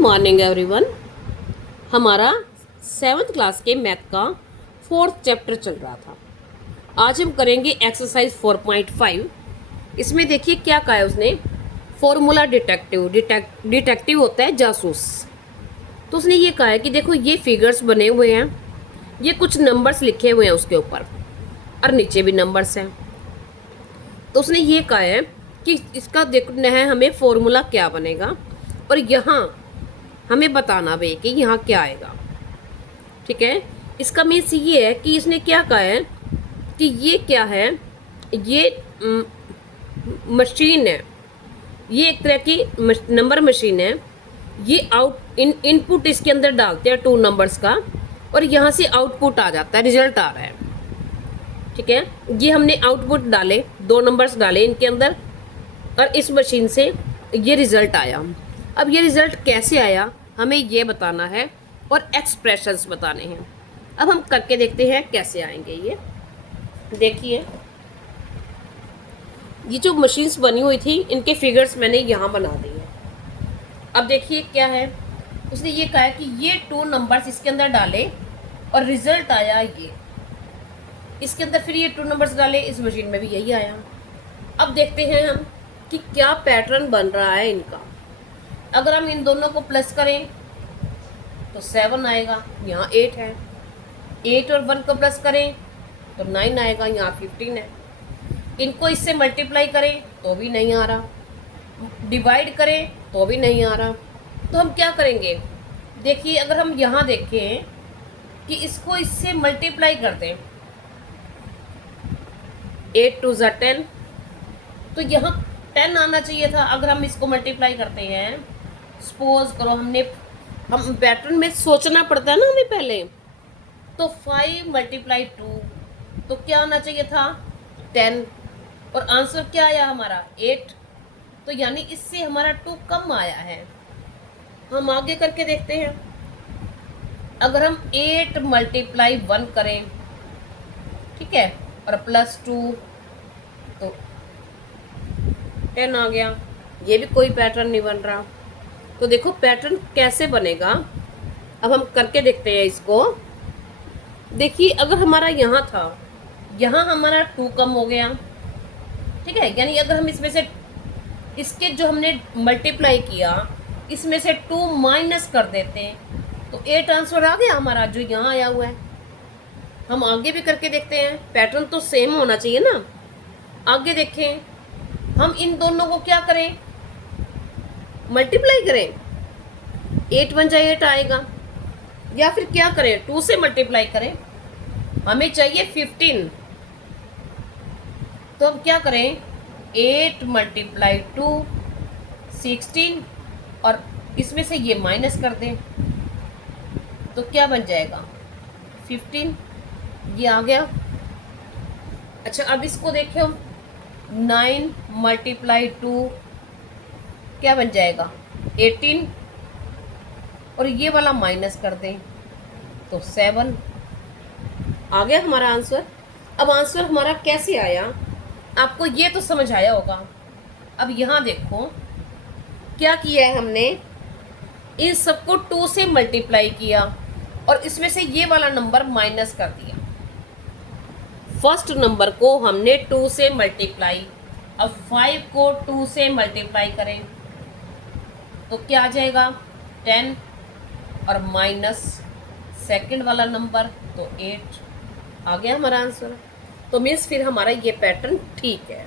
Morning everyone. हमारा 7th class के math का 4th चैप्टर चल रहा था। आज हम करेंगे एक्सरसाइज 4.5। इसमें देखिए क्या कहा है उसने, फॉर्मूला डिटेक्टिव। डिटेक्टिव होता है जासूस। तो उसने ये कहा है कि देखो ये फिगर्स बने हुए हैं, ये कुछ नंबर्स लिखे हुए हैं उसके ऊपर और नीचे भी नंबर्स हैं। तो उसने ये कहा है कि इसका देखना है हमें फॉर्मूला क्या बनेगा और यहाँ हमें बताना भी कि यहाँ क्या आएगा। ठीक है, इसका मीन्स ये है कि इसने क्या कहा है कि ये क्या है, ये मशीन है, ये एक तरह की नंबर मशीन है। ये इनपुट इसके अंदर डालते हैं 2 नंबर्स का और यहाँ से आउटपुट आ जाता है, रिजल्ट आ रहा है। ठीक है, ये हमने आउटपुट डाले, 2 नंबर्स डाले इनके अंदर और इस मशीन से ये रिजल्ट आया। अब ये रिजल्ट कैसे आया हमें ये बताना है और एक्सप्रेशंस बताने हैं। अब हम करके देखते हैं कैसे आएंगे ये। देखिए ये जो मशीन्स बनी हुई थी इनके फिगर्स मैंने यहाँ बना दिए हैं। अब देखिए क्या है, उसने ये कहा है कि ये 2 नंबर्स इसके अंदर डाले और रिजल्ट आया ये। इसके अंदर फिर ये 2 नंबर्स डाले, इस मशीन में भी यही आया। अब देखते हैं हम कि क्या पैटर्न बन रहा है इनका। अगर हम इन दोनों को प्लस करें तो 7 आएगा, यहाँ 8 है। 8 और 1 को प्लस करें तो 9 आएगा, यहाँ 15 है। इनको इससे मल्टीप्लाई करें तो भी नहीं आ रहा, डिवाइड करें तो भी नहीं आ रहा। तो हम क्या करेंगे, देखिए अगर हम यहाँ देखें कि इसको इससे मल्टीप्लाई कर दें, 8 2 = 10, तो यहाँ 10 आना चाहिए था। अगर हम इसको मल्टीप्लाई करते हैं, सपोज करो हम पैटर्न में सोचना पड़ता है ना हमें पहले, तो 5 × 2 तो क्या आना चाहिए था 10 और आंसर क्या आया हमारा 8। तो यानी इससे हमारा 2 कम आया है। हम आगे करके देखते हैं। अगर हम 8 × 1 करें, ठीक है, और +2 तो 10 आ गया। ये भी कोई पैटर्न नहीं बन रहा। तो देखो पैटर्न कैसे बनेगा, अब हम करके देखते हैं इसको। देखिए अगर हमारा यहाँ था, यहाँ हमारा 2 कम हो गया। ठीक है, यानी अगर हम इसमें से इसके जो हमने मल्टीप्लाई किया इसमें से 2 माइनस कर देते तो 8 आंसर आ गया हमारा जो यहाँ आया हुआ है। हम आगे भी करके देखते हैं, पैटर्न तो सेम होना चाहिए ना। आगे देखें, हम इन दोनों को क्या करें, मल्टीप्लाई करें, 8 × 8 आएगा, या फिर क्या करें 2 से मल्टीप्लाई करें। हमें चाहिए 15, तो हम क्या करें 8 × 2 16 और इसमें से ये माइनस कर दें तो क्या बन जाएगा 15, ये आ गया। अच्छा अब इसको देखें हम, 9 × 2 क्या बन जाएगा 18 और ये वाला माइनस कर दें तो 7 आ गया हमारा आंसर। अब आंसर हमारा कैसे आया आपको ये तो समझ आया होगा। अब यहाँ देखो क्या किया है हमने, इन सबको 2 से मल्टीप्लाई किया और इसमें से ये वाला नंबर माइनस कर दिया। फर्स्ट नंबर को हमने 2 से मल्टीप्लाई, अब 5 को 2 से मल्टीप्लाई करें तो क्या आ जाएगा 10 और माइनस सेकंड वाला नंबर तो 8 आ गया हमारा आंसर। तो मीन्स फिर हमारा ये पैटर्न ठीक है।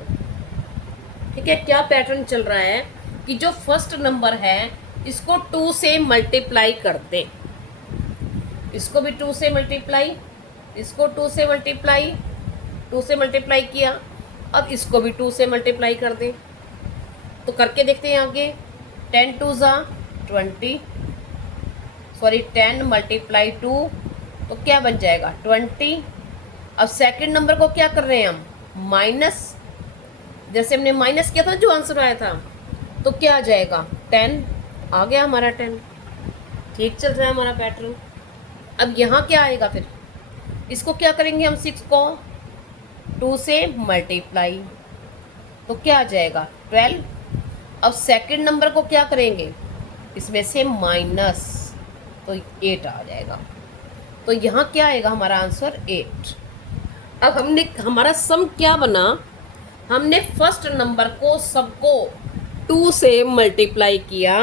ठीक है, क्या पैटर्न चल रहा है कि जो फर्स्ट नंबर है इसको 2 से मल्टीप्लाई कर दें, इसको भी 2 से मल्टीप्लाई, इसको 2 से मल्टीप्लाई, 2 से मल्टीप्लाई किया, अब इसको भी 2 से मल्टीप्लाई कर दें। तो करके देखते हैं आगे, 10 2 = 20, सॉरी 10 × 2 तो क्या बन जाएगा 20। अब सेकंड नंबर को क्या कर रहे हैं हम, माइनस, जैसे हमने माइनस किया था जो आंसर आया था तो क्या आ जाएगा 10 आ गया हमारा 10। ठीक चल रहा है हमारा पैटर्न। अब यहाँ क्या आएगा, फिर इसको क्या करेंगे हम, 6 को 2 से मल्टीप्लाई तो क्या आ जाएगा 12। अब सेकंड नंबर को क्या करेंगे इसमें से माइनस, तो 8 आ जाएगा। तो यहाँ क्या आएगा हमारा आंसर 8। अब हमने हमारा सम क्या बना, हमने फर्स्ट नंबर को सबको 2 से मल्टीप्लाई किया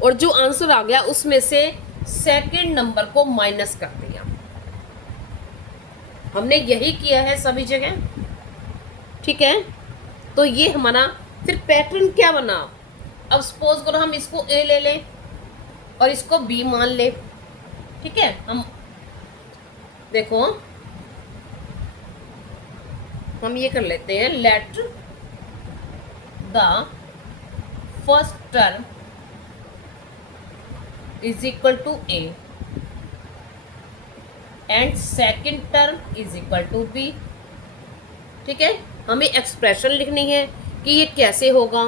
और जो आंसर आ गया उसमें से सेकंड नंबर को माइनस कर दिया। हमने यही किया है सभी जगह, ठीक है। तो ये हमारा फिर पैटर्न क्या बना। अब सपोज करो हम इसको ए ले लें और इसको बी मान ले, ठीक है। हम देखो हम ये कर लेते हैं, let the first term is equal to A and second term is equal to B, ठीक है। हमें एक्सप्रेशन लिखनी है कि ये कैसे होगा।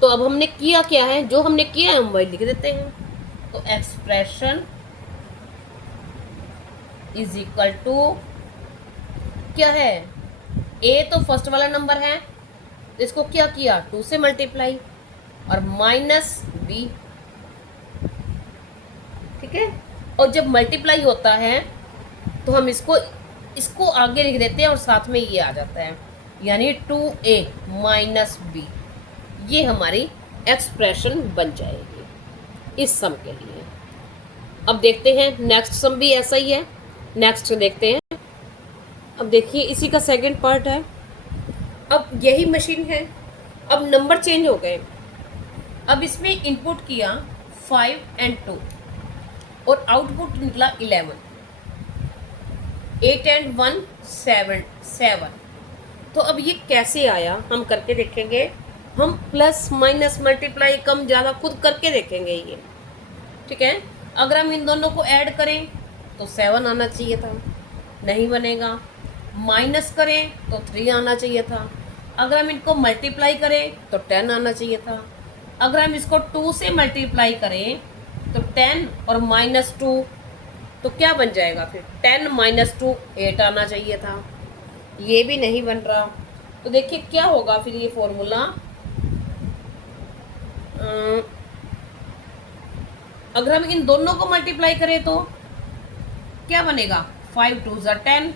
तो अब हमने किया क्या है, जो हमने किया है हम वही लिख देते हैं। तो एक्सप्रेशन इज इक्वल टू क्या है, ए तो फर्स्ट वाला नंबर है, तो इसको क्या किया 2 से मल्टीप्लाई और माइनस बी, ठीक है। और जब मल्टीप्लाई होता है तो हम इसको आगे लिख देते हैं और साथ में ये आ जाता है, यानी 2a माइनस बी। ये हमारी एक्सप्रेशन बन जाएगी इस सम के लिए। अब देखते हैं नेक्स्ट सम भी ऐसा ही है, नेक्स्ट देखते हैं। अब देखिए इसी का सेकंड पार्ट है। अब यही मशीन है, अब नंबर चेंज हो गए। अब इसमें इनपुट किया 5 और 2 और आउटपुट निकला 11। 8 और 1 7। तो अब ये कैसे आया हम करके देखेंगे। हम प्लस माइनस मल्टीप्लाई कम ज़्यादा खुद करके देखेंगे ये, ठीक है। अगर हम इन दोनों को ऐड करें तो 7 आना चाहिए था, नहीं बनेगा। माइनस करें तो 3 आना चाहिए था। अगर हम इनको मल्टीप्लाई करें तो 10 आना चाहिए था। अगर हम इसको 2 से मल्टीप्लाई करें तो 10 और -2 तो क्या बन जाएगा फिर 10 - 2 8 आना चाहिए था। ये भी नहीं बन रहा। तो देखिए क्या होगा फिर ये फॉर्मूला। अगर हम इन दोनों को मल्टीप्लाई करें तो क्या बनेगा 5 2 10,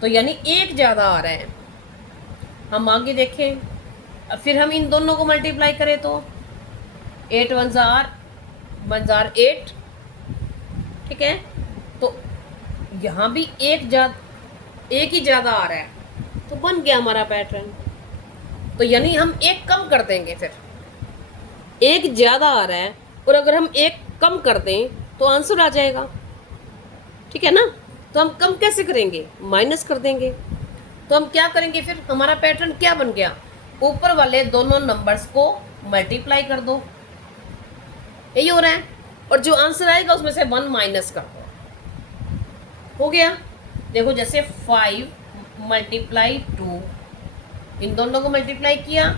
तो यानी एक ज़्यादा आ रहा है। हम आगे देखें, फिर हम इन दोनों को मल्टीप्लाई करें तो 8 1 8, ठीक है। तो यहाँ भी एक ही ज़्यादा आ रहा है, तो बन गया हमारा पैटर्न। तो यानी हम एक कम कर देंगे, फिर एक ज़्यादा आ रहा है और अगर हम एक कम कर दें तो आंसर आ जाएगा, ठीक है ना। तो हम कम कैसे करेंगे, माइनस कर देंगे। तो हम क्या करेंगे फिर, हमारा पैटर्न क्या बन गया, ऊपर वाले दोनों नंबर्स को मल्टीप्लाई कर दो, यही हो रहा है। और जो आंसर आएगा उसमें से 1 माइनस कर दो, हो गया। देखो जैसे 5 × 2, इन दोनों को मल्टीप्लाई किया,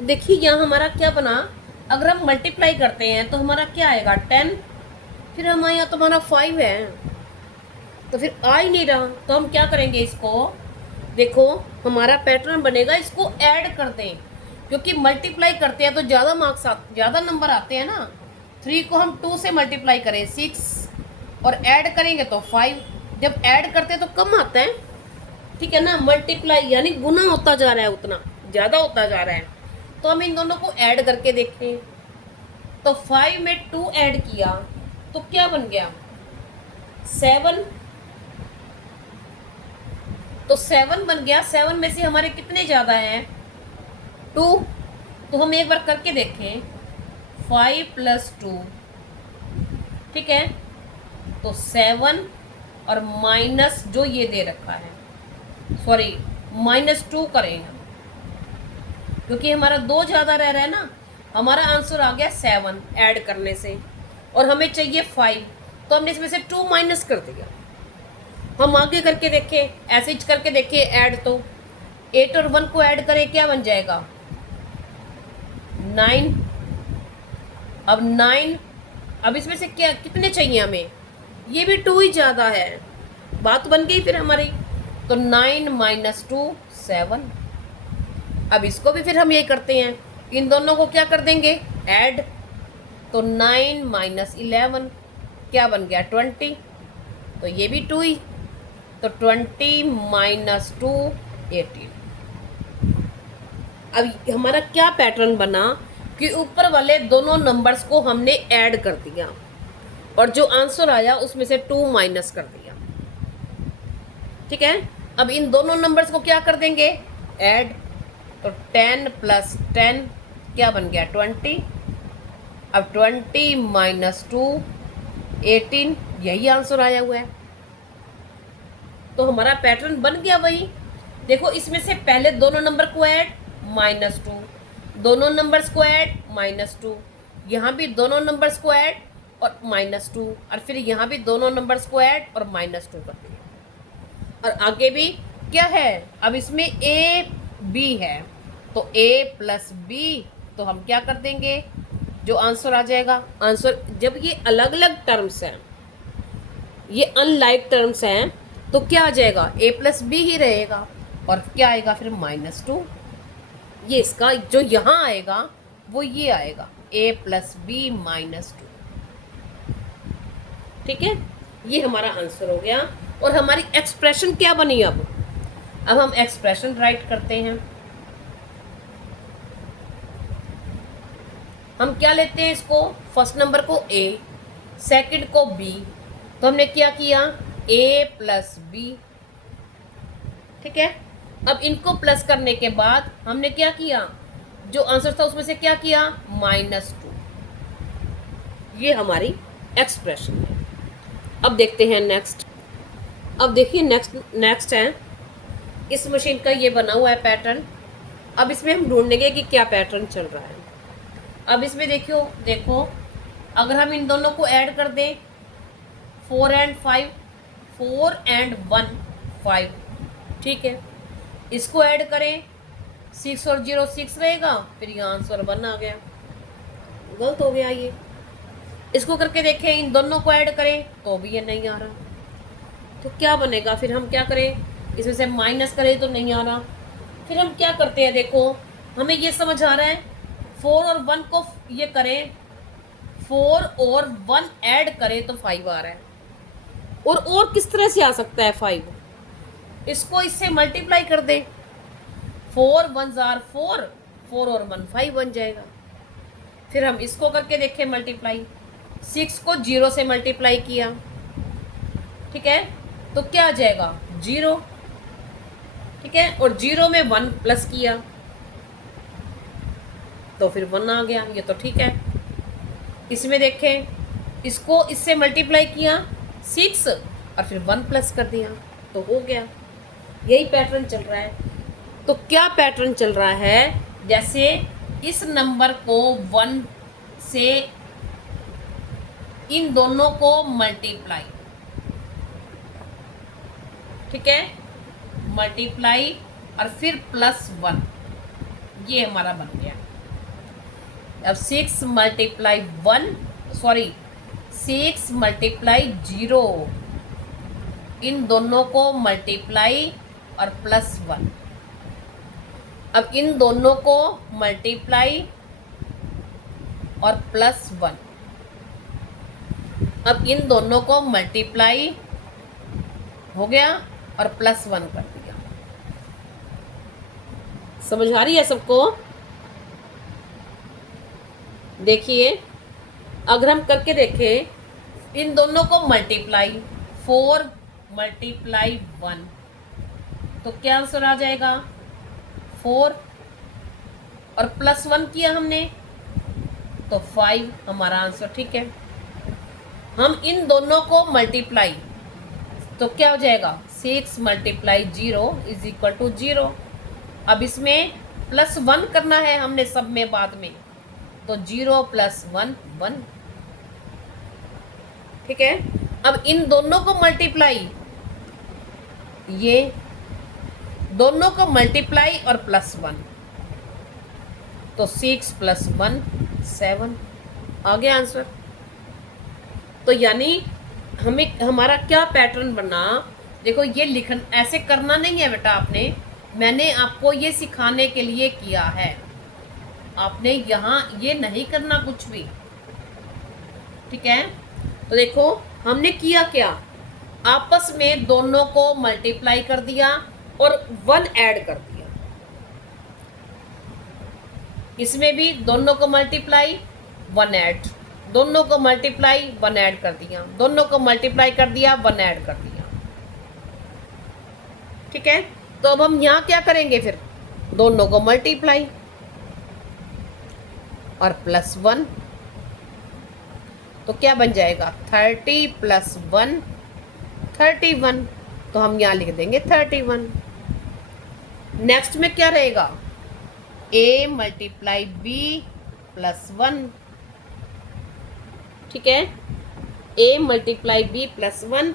देखिए यहाँ हमारा क्या बना। अगर हम मल्टीप्लाई करते हैं तो हमारा क्या आएगा 10, फिर हमारे यहाँ तो हमारा 5 है, तो फिर आ ही नहीं रहा। तो हम क्या करेंगे, इसको देखो हमारा पैटर्न बनेगा, इसको ऐड कर दें, क्योंकि मल्टीप्लाई करते हैं तो ज़्यादा मार्क्स ज़्यादा नंबर आते हैं ना। 3 को हम 2 से मल्टीप्लाई करें 6 और ऐड करेंगे तो 5, जब ऐड करते हैं तो कम आता है, ठीक है ना। मल्टीप्लाई यानी गुना होता जा रहा है, उतना ज़्यादा होता जा रहा है। तो हम इन दोनों को ऐड करके देखें, तो 5 में 2 ऐड किया तो क्या बन गया 7, तो 7 बन गया। 7 में से हमारे कितने ज़्यादा हैं 2, तो हम एक बार करके देखें 5 + 2, ठीक है। तो 7 और माइनस जो ये दे रखा है, सॉरी -2 करें हम, क्योंकि हमारा 2 ज़्यादा रह रहा है ना। हमारा आंसर आ गया 7 ऐड करने से, और हमें चाहिए 5, तो हमने इसमें से 2 माइनस कर दिया। हम आगे करके देखें, ऐसे ही करके देखिए ऐड, तो 8 और 1 को ऐड करें क्या बन जाएगा 9। अब 9, अब इसमें से क्या कितने चाहिए हमें, ये भी 2 ही ज़्यादा है, बात बन गई फिर हमारी। तो 9 माइनस 2 7। अब इसको भी फिर हम यही करते हैं, इन दोनों को क्या कर देंगे, ऐड। तो 9 माइनस 11 क्या बन गया 20, तो ये भी 2 ही। तो 20 माइनस 2 18। अब हमारा क्या पैटर्न बना कि ऊपर वाले दोनों नंबर्स को हमने ऐड कर दिया और जो आंसर आया उसमें से 2 माइनस कर दिया। ठीक है, अब इन दोनों नंबर्स को क्या कर देंगे, ऐड। तो 10 प्लस 10 क्या बन गया 20। अब 20 माइनस 2 18, यही आंसर आया हुआ है। तो हमारा पैटर्न बन गया वही। देखो इसमें से पहले दोनों नंबर को ऐड -2, दोनों नंबर्स को ऐड -2, यहाँ भी दोनों नंबर्स को ऐड और -2, और फिर यहाँ भी दोनों नंबर्स को ऐड और -2 कर दिया। और आगे भी क्या है, अब इसमें ए बी है, तो a प्लस बी, तो हम क्या कर देंगे, जो आंसर आ जाएगा, आंसर जब ये अलग अलग टर्म्स हैं, ये अनलाइक टर्म्स हैं, तो क्या आ जाएगा, a प्लस बी ही रहेगा। और क्या आएगा फिर -2, ये इसका जो यहाँ आएगा वो ये आएगा a प्लस बी -2। ठीक है, ये हमारा आंसर हो गया। और हमारी एक्सप्रेशन क्या बनी, अब हम एक्सप्रेशन राइट करते हैं। हम क्या लेते हैं इसको, फर्स्ट नंबर को a, सेकंड को b, तो हमने क्या किया a प्लस बी। ठीक है, अब इनको प्लस करने के बाद हमने क्या किया, जो आंसर था उसमें से क्या किया -2। ये हमारी एक्सप्रेशन है। अब देखते हैं नेक्स्ट। अब देखिए नेक्स्ट है, इस मशीन का ये बना हुआ है पैटर्न। अब इसमें हम ढूंढेंगे कि क्या पैटर्न चल रहा है। अब इसमें देखो अगर हम इन दोनों को ऐड कर दें 4 and 5, 4 and 1 5, ठीक है, इसको ऐड करें 6 और 0 6 रहेगा, फिर यहाँ आंसर 1 आ गया, गलत हो गया ये। इसको करके देखें, इन दोनों को ऐड करें तो भी ये नहीं आ रहा, तो क्या बनेगा, फिर हम क्या करें, इसमें से माइनस करें तो नहीं आ रहा। फिर हम क्या करते हैं, देखो हमें ये समझ आ रहा है 4 और 1 को ये करें, 4 और 1 ऐड करें तो 5 आ रहा है। और किस तरह से आ सकता है 5, इसको इससे मल्टीप्लाई कर दें, 4 1s are 4, 4 और 1 5 बन जाएगा। फिर हम इसको करके देखें मल्टीप्लाई, 6 को 0 से मल्टीप्लाई किया, ठीक है, तो क्या आ जाएगा 0, ठीक है, और 0 में 1 प्लस किया तो फिर 1 आ गया, ये तो ठीक है। इसमें देखें, इसको इससे मल्टीप्लाई किया 6 और फिर 1 प्लस कर दिया तो हो गया। यही पैटर्न चल रहा है। तो क्या पैटर्न चल रहा है, जैसे इस नंबर को 1 से इन दोनों को मल्टीप्लाई, ठीक है, मल्टीप्लाई और फिर +1, ये हमारा बन गया। अब 6 मल्टीप्लाई 0, इन दोनों को मल्टीप्लाई और +1, अब इन दोनों को मल्टीप्लाई और +1, अब इन दोनों को मल्टीप्लाई हो गया और +1 कर दिया। समझ आ रही है सबको? देखिए अगर हम करके देखें, इन दोनों को मल्टीप्लाई, 4 मल्टीप्लाई 1, तो क्या आंसर आ जाएगा 4, और +1 किया हमने तो 5 हमारा आंसर, ठीक है। हम इन दोनों को मल्टीप्लाई, तो क्या हो जाएगा 6 मल्टीप्लाई 0 इज इक्वल टू 0। अब इसमें +1 करना है हमने सब में बाद में, तो 0 + 1 1, ठीक है। अब इन दोनों को मल्टीप्लाई, ये दोनों को मल्टीप्लाई और +1, तो 6 + 1 7 आ गया आंसर। तो यानी हमारा क्या पैटर्न बना देखो ये लिखन ऐसे करना नहीं है बेटा, आपने, मैंने आपको ये सिखाने के लिए किया है, आपने यहाँ ये नहीं करना कुछ भी, ठीक है। तो देखो हमने किया क्या, आपस में दोनों को मल्टीप्लाई कर दिया और 1 ऐड कर दिया, इसमें भी दोनों को मल्टीप्लाई 1 ऐड, दोनों को मल्टीप्लाई 1 ऐड कर दिया, दोनों को मल्टीप्लाई कर दिया 1 ऐड कर दिया, ठीक है। तो अब हम यहाँ क्या करेंगे, फिर दोनों को मल्टीप्लाई और +1, तो क्या बन जाएगा 30 + 1 31, तो हम यहाँ लिख देंगे 31। नेक्स्ट में क्या रहेगा, a × b + 1, ठीक है, a × b + 1।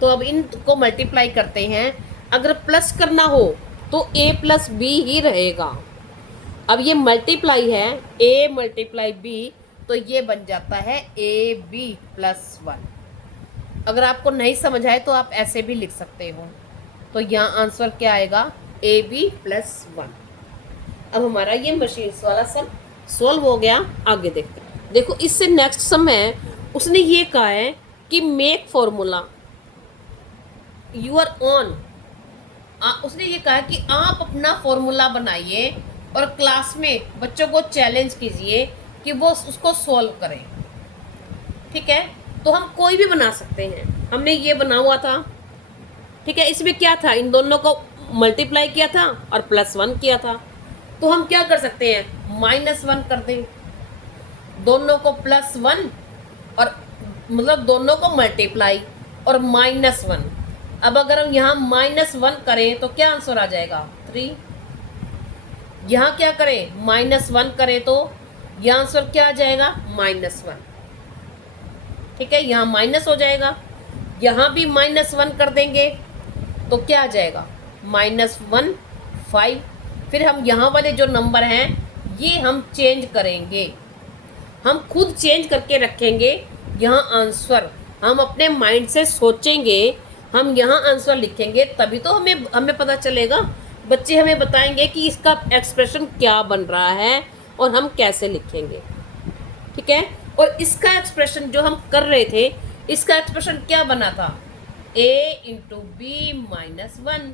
तो अब इनको मल्टीप्लाई करते हैं, अगर प्लस करना हो तो a + b ही रहेगा। अब ये मल्टीप्लाई है a × b, तो ये बन जाता है ab + 1। अगर आपको नहीं समझ आए तो आप ऐसे भी लिख सकते हो। तो यहाँ आंसर क्या आएगा, ab + 1। अब हमारा ये मशीन्स वाला सम सॉल्व हो गया। आगे देखते हैं। देखो इससे नेक्स्ट सम है, उसने ये कहा है कि मेक फॉर्मूला यूर ओन। उसने ये कहा कि आप अपना फॉर्मूला बनाइए और क्लास में बच्चों को चैलेंज कीजिए कि वो उसको सॉल्व करें, ठीक है। तो हम कोई भी बना सकते हैं, हमने ये बना हुआ था, ठीक है। इसमें क्या था, इन दोनों को मल्टीप्लाई किया था और +1 किया था। तो हम क्या कर सकते हैं, -1 कर दें, दोनों को +1 और मतलब दोनों को मल्टीप्लाई और -1। अब अगर हम यहाँ -1 करें तो क्या आंसर आ जाएगा 3। यहाँ क्या करें, -1 करें तो यह आंसर क्या आ जाएगा -1, ठीक है। यहाँ माइनस हो जाएगा, यहाँ भी -1 कर देंगे तो क्या आ जाएगा -1 5। फिर हम यहाँ वाले जो नंबर हैं ये हम चेंज करेंगे, हम खुद चेंज करके रखेंगे। यहाँ आंसर हम अपने माइंड से सोचेंगे, हम यहाँ आंसर लिखेंगे, तभी तो हमें पता चलेगा। बच्चे हमें बताएंगे कि इसका एक्सप्रेशन क्या बन रहा है और हम कैसे लिखेंगे, ठीक है। और इसका एक्सप्रेशन जो हम कर रहे थे, इसका एक्सप्रेशन क्या बना था, a × b - 1।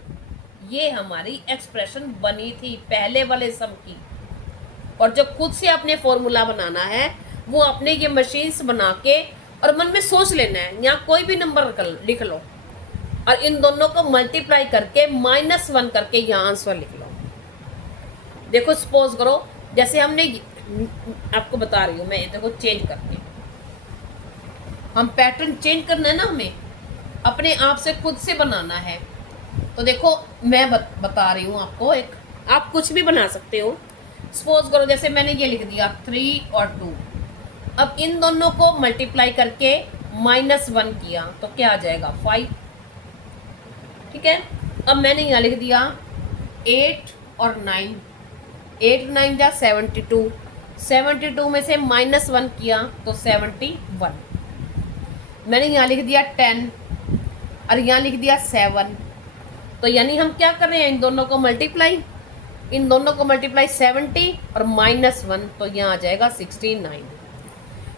ये हमारी एक्सप्रेशन बनी थी पहले वाले सम की। और जो खुद से आपने फॉर्मूला बनाना है वो आपने ये मशीन्स बना के और मन में सोच लेना है, यहाँ कोई भी नंबर लिख लो और इन दोनों को मल्टीप्लाई करके -1 करके यहाँ आंसर लिख लो। देखो सपोज करो, जैसे हमने आपको बता रही हूँ मैं, देखो चेंज करके हम पैटर्न चेंज करना है ना, हमें अपने आप से खुद से बनाना है। तो देखो मैं बता रही हूँ आपको, एक आप कुछ भी बना सकते हो। सपोज करो जैसे मैंने ये लिख दिया 3 और 2। अब इन दोनों को मल्टीप्लाई करके -1 किया तो क्या आ जाएगा 5, ठीक है। अब मैंने यहाँ लिख दिया 8 और 9, 8 9 जा 72, 72 में से -1 किया तो 71। मैंने यहाँ लिख दिया 10 और यहाँ लिख दिया 7। तो यानी हम क्या कर रहे हैं, इन दोनों को मल्टीप्लाई, इन दोनों को मल्टीप्लाई 70 और -1, तो यहाँ आ जाएगा 69।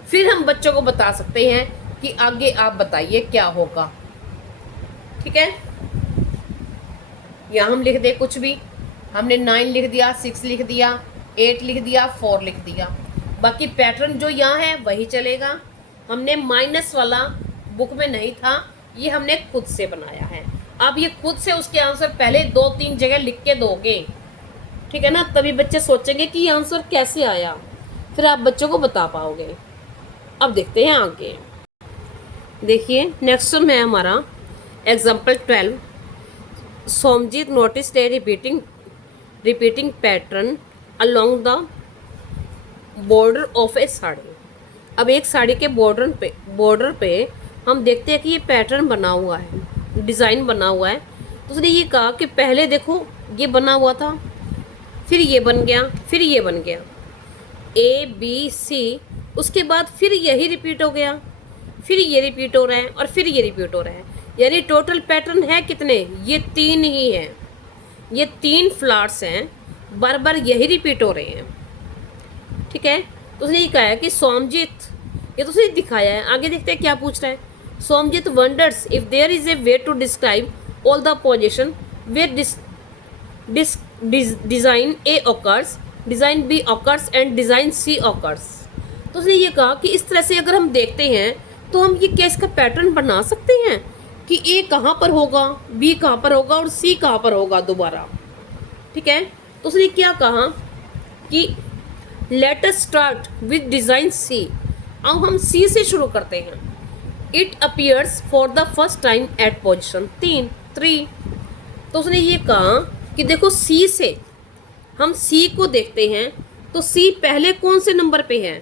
फिर हम बच्चों को बता सकते हैं कि आगे आप बताइए क्या होगा, ठीक है। यहाँ हम लिख दे कुछ भी, हमने 9 लिख दिया, 6 लिख दिया, 8 लिख दिया, 4 लिख दिया, बाकी पैटर्न जो यहाँ है वही चलेगा। हमने माइनस वाला बुक में नहीं था, ये हमने खुद से बनाया है। अब ये खुद से उसके आंसर पहले 2-3 जगह लिख के दोगे, ठीक है ना, तभी बच्चे सोचेंगे कि ये आंसर कैसे आया, फिर आप बच्चों को बता पाओगे। अब देखते हैं आगे। देखिए नेक्स्ट में है हमारा example 12। Somjeet notice a repeating pattern along the border of a sari. अब एक साड़ी के बॉर्डर पे हम देखते हैं कि ये पैटर्न बना हुआ है, डिज़ाइन बना हुआ है। तो उसने ये कहा कि पहले देखो ये बना हुआ था, फिर ये बन गया, फिर ये बन गया ABC, उसके बाद फिर यही रिपीट हो गया, फिर ये रिपीट हो रहा है और फिर ये रिपीट हो रहा है। यानी टोटल पैटर्न है कितने, ये 3 ही हैं, ये 3 फ्लावर्स हैं, बार बार यही रिपीट हो रहे हैं। ठीक है, तो उसने ये कहा है कि सोमजीत, ये तो उसने दिखाया है, आगे देखते हैं क्या पूछ रहा है। Somjit wonders if there is a way to describe all the position where design A occurs, design B occurs and design C occurs. तो उसने ये कहा कि इस तरह से अगर हम देखते हैं तो हम ये क्या इसका पैटर्न बना सकते हैं कि ए कहाँ पर होगा, बी कहाँ पर होगा और सी कहाँ पर होगा दोबारा। ठीक है, तो उसने क्या कहा कि let us start with design C. अब हम सी से शुरू करते हैं। It appears for the first time at position 3। तो उसने ये कहा कि देखो सी से हम सी को देखते हैं तो सी पहले कौन से नंबर पे है,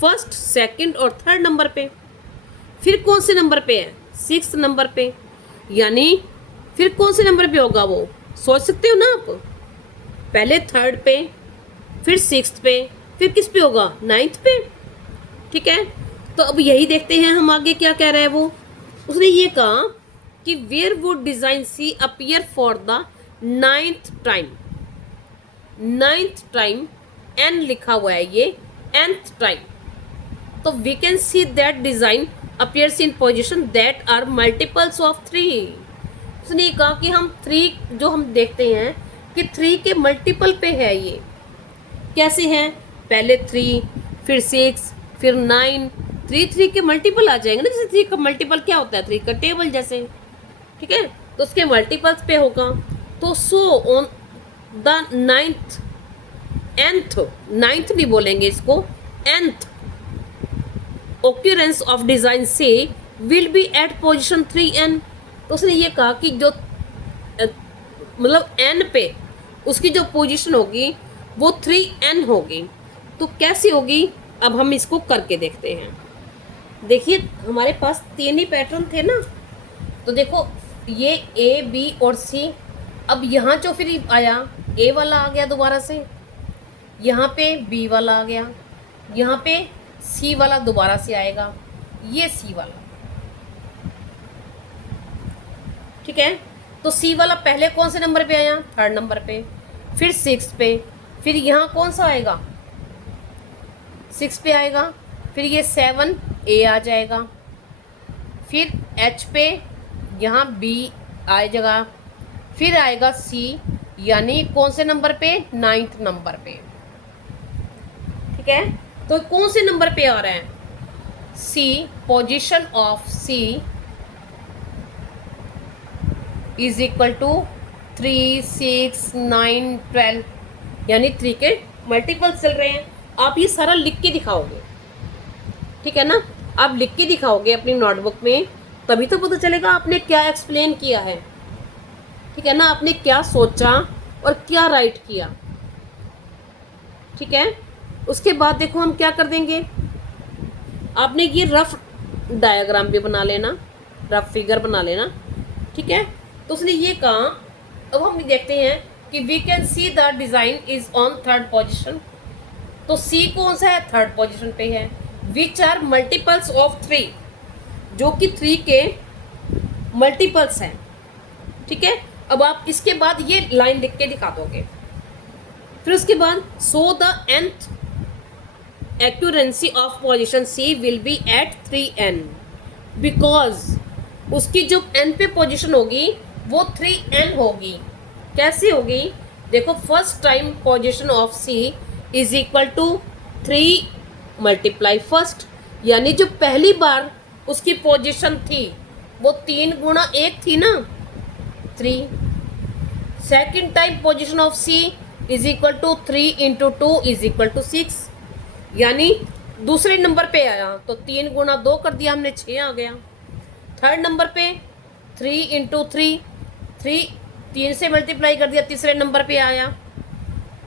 फर्स्ट, सेकंड और थर्ड नंबर पे। फिर कौन से नंबर पे है, 6th नंबर पे। यानी फिर कौन से नंबर पे होगा वो, सोच सकते हो ना आप, पहले 3rd पे, फिर 6th पे, फिर किस पे होगा, 9th पे। ठीक है, तो अब यही देखते हैं हम आगे क्या कह रहे हैं वो। उसने ये कहा कि where would design C appear for the 9th time. 9th time, n लिखा हुआ है ये, nth टाइम। तो we can see that design appears in position that are multiples of 3। उसने कहा कि हम 3 जो हम देखते हैं कि 3 के मल्टीपल पे है ये। कैसे हैं, पहले 3, फिर 6, फिर 9, 3 के मल्टीपल आ जाएंगे ना, जैसे 3 का मल्टीपल क्या होता है, 3 का टेबल जैसे। ठीक है, तो उसके मल्टीपल्स पे होगा। तो so on the 9th, nth, 9th नहीं बोलेंगे इसको, nth occurrence of design C will be at position 3n। तो उसने ये कहा कि जो मतलब n पे उसकी जो पोजीशन होगी वो 3n होगी। तो कैसी होगी, अब हम इसको करके देखते हैं। देखिए हमारे पास 3 ही पैटर्न थे ना, तो देखो ये A, B और C। अब यहाँ जो फिर आया A वाला आ गया दोबारा से, यहाँ पे B वाला आ गया, यहाँ पे C वाला दोबारा से आएगा, ये C वाला। ठीक है, तो C वाला पहले कौन से नंबर पे आया, 3rd नंबर पे, फिर 6 पे, फिर यहाँ कौन सा आएगा, 6 पे आएगा, फिर ये 7 A आ जाएगा, फिर H पे यहाँ B आ जाएगा, फिर आएगा C, यानी कौन से नंबर पे, 9th नंबर पे। ठीक है, तो कौन से नंबर पे आ रहा है, C, position of C is equal to 3, 6, 9, 12, यानी 3 के मल्टीपल चल रहे हैं। आप ये सारा लिख के दिखाओगे, ठीक है ना, आप लिख के दिखाओगे अपनी नोटबुक में, तभी तो पता चलेगा आपने क्या एक्सप्लेन किया है। ठीक है ना, आपने क्या सोचा और क्या राइट किया। ठीक है, उसके बाद देखो हम क्या कर देंगे, आपने ये रफ डायग्राम भी बना लेना, रफ फिगर बना लेना। ठीक है, तो उसने ये कहा, अब हम देखते हैं कि we can see the design is on 3rd position. तो सी कौन सा है, 3rd पोजिशन पे है। विच आर मल्टीपल्स ऑफ 3, जो कि 3 के मल्टीपल्स हैं। ठीक है, अब आप इसके बाद ये लाइन लिख के दिखा दोगे। फिर उसके बाद so the nth occurrence of position C will be at 3n, because उसकी जो n पे पोजीशन होगी वो 3n होगी। कैसे होगी, देखो first time position of C is equal to 3 multiply first, यानी जो पहली बार उसकी पोजीशन थी वो 3 गुणा 1 थी ना, 3। Second time position of C is equal to 3 into 2 is equal to 6, यानी दूसरे नंबर पे आया तो 3 गुणा 2 कर दिया हमने, 6 आ गया। 3rd नंबर पे 3 इंटू 3, 3 से मल्टीप्लाई कर दिया, तीसरे नंबर पे आया।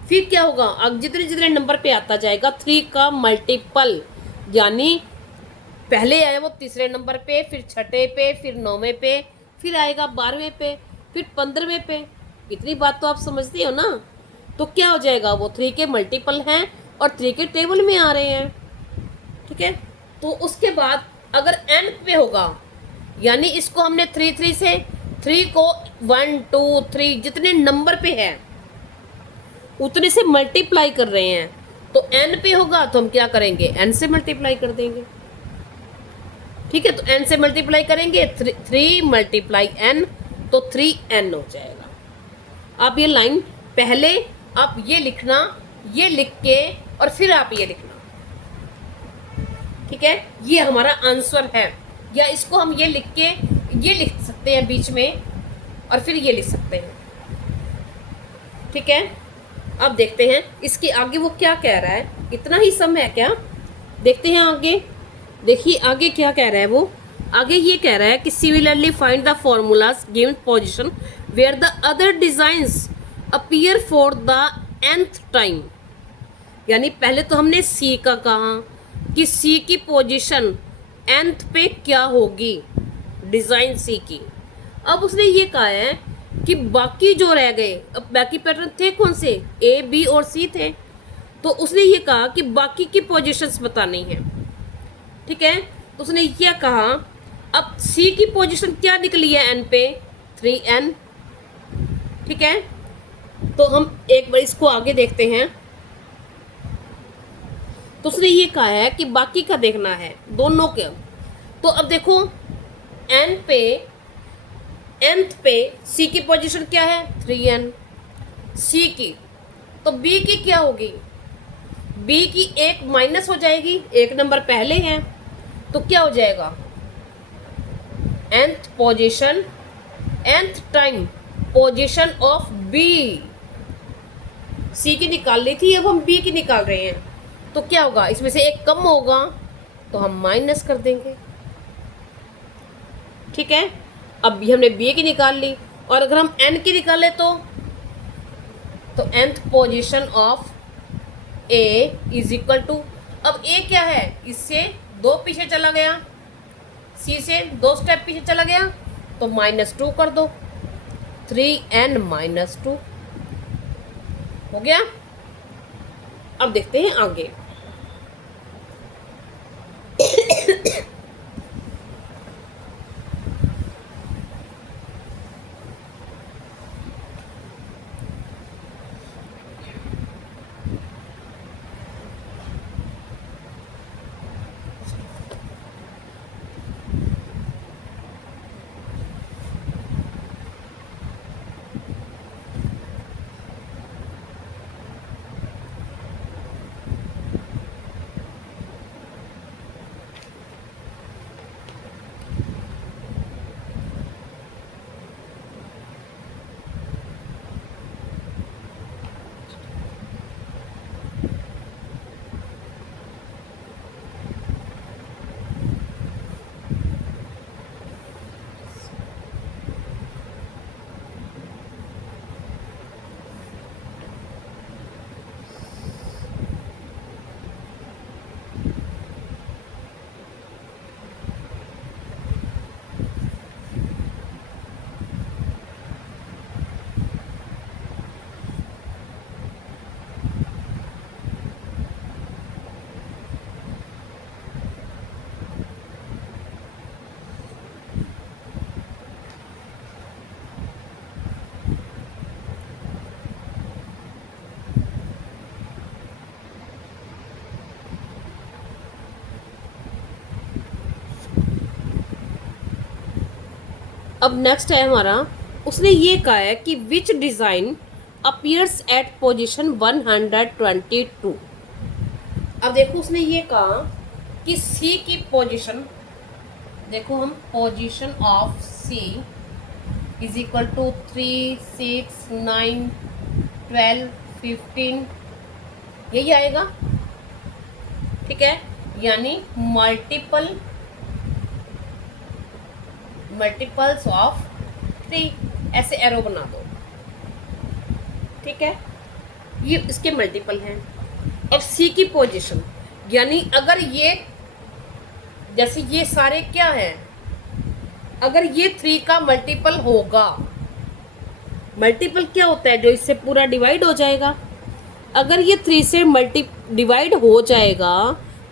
फिर क्या होगा, अब जितने जितने नंबर पे आता जाएगा 3 का मल्टीपल, यानी पहले आया वो तीसरे नंबर पे, फिर 6ठे पे, फिर 9वें पे, फिर आएगा 12वें पे, फिर 15वें पे। इतनी बात तो आप समझते हो ना। तो क्या हो जाएगा, वो 3 के मल्टीपल हैं और 3 के टेबल में आ रहे हैं। ठीक है, तो उसके बाद अगर n पे होगा, यानी इसको हमने 3 3 से 3 को 1 2 3 जितने नंबर पे है उतने से मल्टीप्लाई कर रहे हैं, तो n पे होगा तो हम क्या करेंगे, n से मल्टीप्लाई कर देंगे। ठीक है, तो n से मल्टीप्लाई करेंगे, 3 मल्टीप्लाई n तो 3n हो जाएगा। आप ये लाइन पहले आप ये लिखना, ये लिख के और फिर आप ये लिखना। ठीक है, ये हमारा आंसर है, या इसको हम ये लिख के ये लिख सकते हैं बीच में और फिर ये लिख सकते हैं। ठीक है, अब देखते हैं इसके आगे वो क्या कह रहा है। इतना ही सम है क्या, देखते हैं आगे। देखिए आगे क्या कह रहा है वो, आगे ये कह रहा है कि similarly find the formulas given position where the other designs appear for the nth time. यानी पहले तो हमने सी का कहा कि सी की पोजीशन nth पे क्या होगी, डिजाइन सी की। अब उसने ये कहा है कि बाकी जो रह गए, अब बाकी पैटर्न थे कौन से, ए बी और सी थे, तो उसने ये कहा कि बाकी की पोजीशंस बतानी है। ठीक है, तो उसने क्या कहा, अब सी की पोजीशन क्या निकली है एन पे, 3n। ठीक है, तो हम एक बार इसको आगे देखते हैं। तो उसने ये कहा है कि बाकी का देखना है दोनों के। तो अब देखो n पे, nth पे c की पोजीशन क्या है, 3n। c की, तो b की क्या होगी, b की एक माइनस हो जाएगी, एक नंबर पहले है, तो क्या हो जाएगा, nth position, nth time position of b। c की निकाल ली थी, अब हम b की निकाल रहे हैं, तो क्या होगा, इसमें से एक कम होगा तो हम माइनस कर देंगे। ठीक है, अब हमने b की निकाल ली, और अगर हम n की निकाले तो nth position of a is equal to, अब a क्या है, इससे 2 पीछे चला गया, c से 2 स्टेप पीछे चला गया, तो -2 कर दो, 3n - 2 हो गया। अब देखते हैं आगे। अब नेक्स्ट है हमारा, उसने ये कहा है कि विच डिज़ाइन अपीयर्स एट पोजीशन 122। अब देखो उसने ये कहा कि सी की पोजीशन, देखो हम position of C is equal to 3 6 9 12 15 यही आएगा। ठीक है, यानी मल्टीपल्स ऑफ 3, ऐसे एरो बना दो। ठीक है, ये इसके मल्टीपल हैं। अब सी की पोजीशन, यानी अगर ये, जैसे ये सारे क्या हैं, अगर ये 3 का मल्टीपल होगा, मल्टीपल क्या होता है, जो इससे पूरा डिवाइड हो जाएगा। अगर ये 3 से डिवाइड हो जाएगा,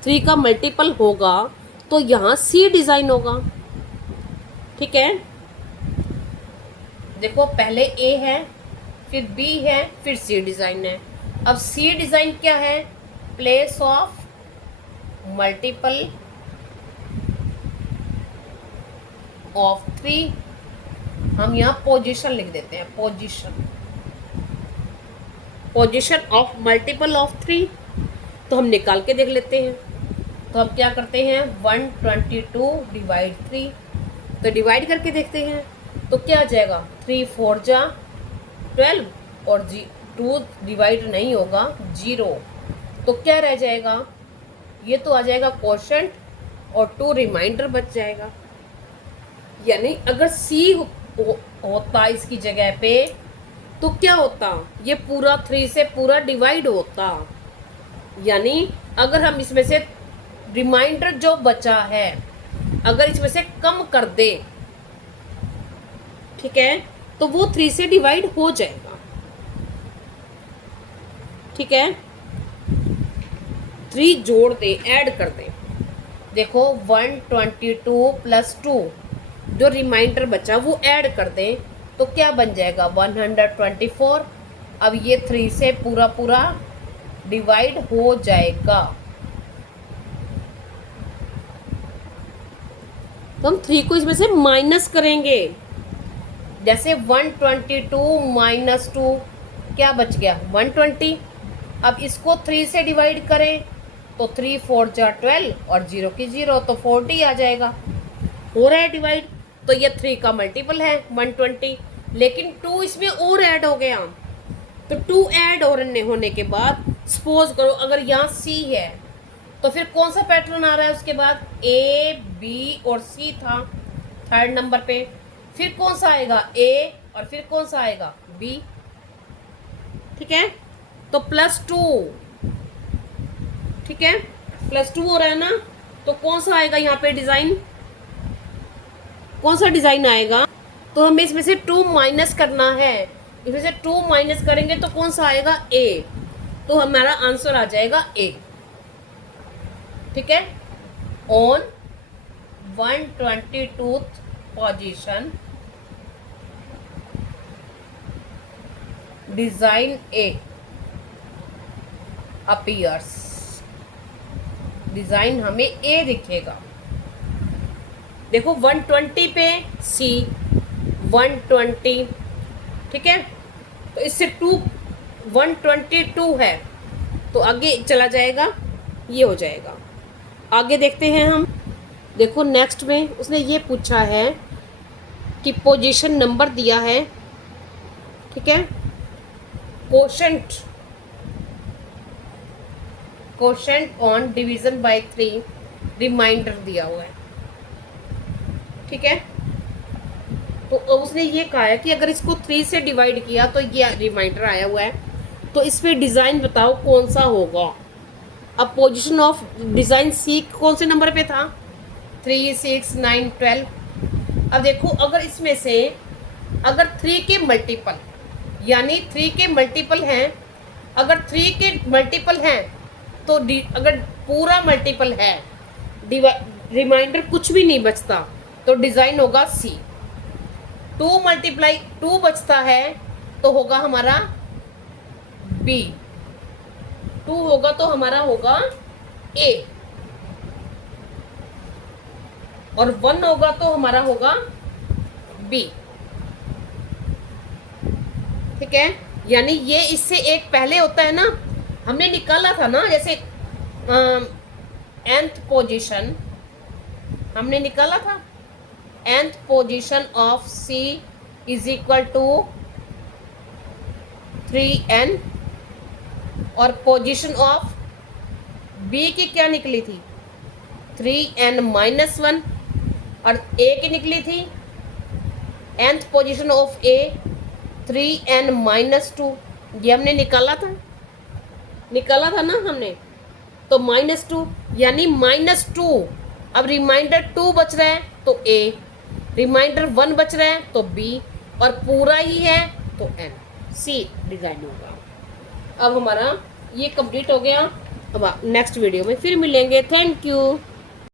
3 का मल्टीपल होगा, तो यहाँ सी डिज़ाइन होगा। ठीक है, देखो पहले ए है, फिर बी है, फिर सी डिज़ाइन है। अब सी डिज़ाइन क्या है? प्लेस ऑफ मल्टीपल ऑफ 3, हम यहाँ पोजीशन लिख देते हैं, पोजीशन ऑफ मल्टीपल ऑफ 3। तो हम निकाल के देख लेते हैं। तो हम क्या करते हैं, 122 डिवाइड 3, तो डिवाइड करके देखते हैं तो क्या आ जाएगा, 3 4 जा 12 और 2 डिवाइड नहीं होगा 0, तो क्या रह जाएगा, ये तो आ जाएगा क्वोशंट और 2 रिमाइंडर बच जाएगा। यानी अगर सी होता इसकी जगह पे तो क्या होता, ये पूरा 3 से पूरा डिवाइड होता। यानी अगर हम इसमें से रिमाइंडर जो बचा है अगर इसमें से कम कर दे, ठीक है, तो वो 3 से डिवाइड हो जाएगा। ठीक है, 3 जोड़ दे, ऐड कर दे। देखो 122 प्लस 2 जो रिमाइंडर बचा वो ऐड कर दे तो क्या बन जाएगा, 124। अब ये 3 से पूरा पूरा डिवाइड हो जाएगा। तो हम 3 को इसमें से माइनस करेंगे। जैसे 122 माइनस 2 क्या बच गया, 120। अब इसको 3 से डिवाइड करें तो 3 4 जा 12 और 0 की 0, तो 40 आ जाएगा। हो रहा है डिवाइड, तो ये 3 का मल्टीपल है 120, लेकिन 2 इसमें और ऐड हो गया। तो 2 ऐड होने के बाद सपोज करो अगर यहाँ C है तो फिर कौन सा पैटर्न आ रहा है उसके बाद, A B और C था थर्ड नंबर पे, फिर कौन सा आएगा A और फिर कौन सा आएगा B। ठीक है, तो +2, ठीक है, +2 हो रहा है ना, तो कौन सा आएगा यहाँ पे डिजाइन, कौन सा डिजाइन आएगा, तो हमें इसमें से 2 माइनस करना है। इसमें से 2 माइनस करेंगे तो कौन सा आएगा A, तो हमारा आंसर आ जाएगा A। ठीक है, on 122th position design A appears, design हमें A दिखेगा। देखो 120 पे C 120, ठीक है, तो इससे 122 है तो आगे चला जाएगा, ये हो जाएगा। आगे देखते हैं हम। देखो नेक्स्ट में उसने ये पूछा है कि पोजीशन नंबर दिया है, ठीक है, quotient on division by 3 remainder दिया हुआ है। ठीक है, तो उसने ये कहा है कि अगर इसको 3 से डिवाइड किया तो ये रिमाइंडर आया हुआ है, तो इस पे डिज़ाइन बताओ कौन सा होगा। अब पोजीशन ऑफ डिज़ाइन सी कौन से नंबर पे था, 3 6 9 12। अब देखो अगर इसमें से अगर 3 के मल्टीपल, यानी 3 के मल्टीपल हैं, अगर 3 के मल्टीपल हैं तो अगर पूरा मल्टीपल है, रिमाइंडर कुछ भी नहीं बचता, तो डिज़ाइन होगा सी। 2 × 2 बचता है तो होगा हमारा बी, 2 होगा तो हमारा होगा ए, और 1 होगा तो हमारा होगा बी। ठीक है, यानी ये इससे एक पहले होता है ना, हमने निकाला था ना, जैसे nth पोजीशन हमने निकाला था, nth position of C = 3n, और पोजीशन ऑफ B की क्या निकली थी, 3n-1, और A की निकली थी nth position of A 3n-2। ये हमने निकाला था ना हमने, तो -2 यानी -2। अब रिमाइंडर 2 बच रहा है तो A, रिमाइंडर 1 बच रहा है तो B, और पूरा ही है तो N, C डिज़ाइन होगा। अब हमारा ये कंप्लीट हो गया। अब नेक्स्ट वीडियो में फिर मिलेंगे। Thank you.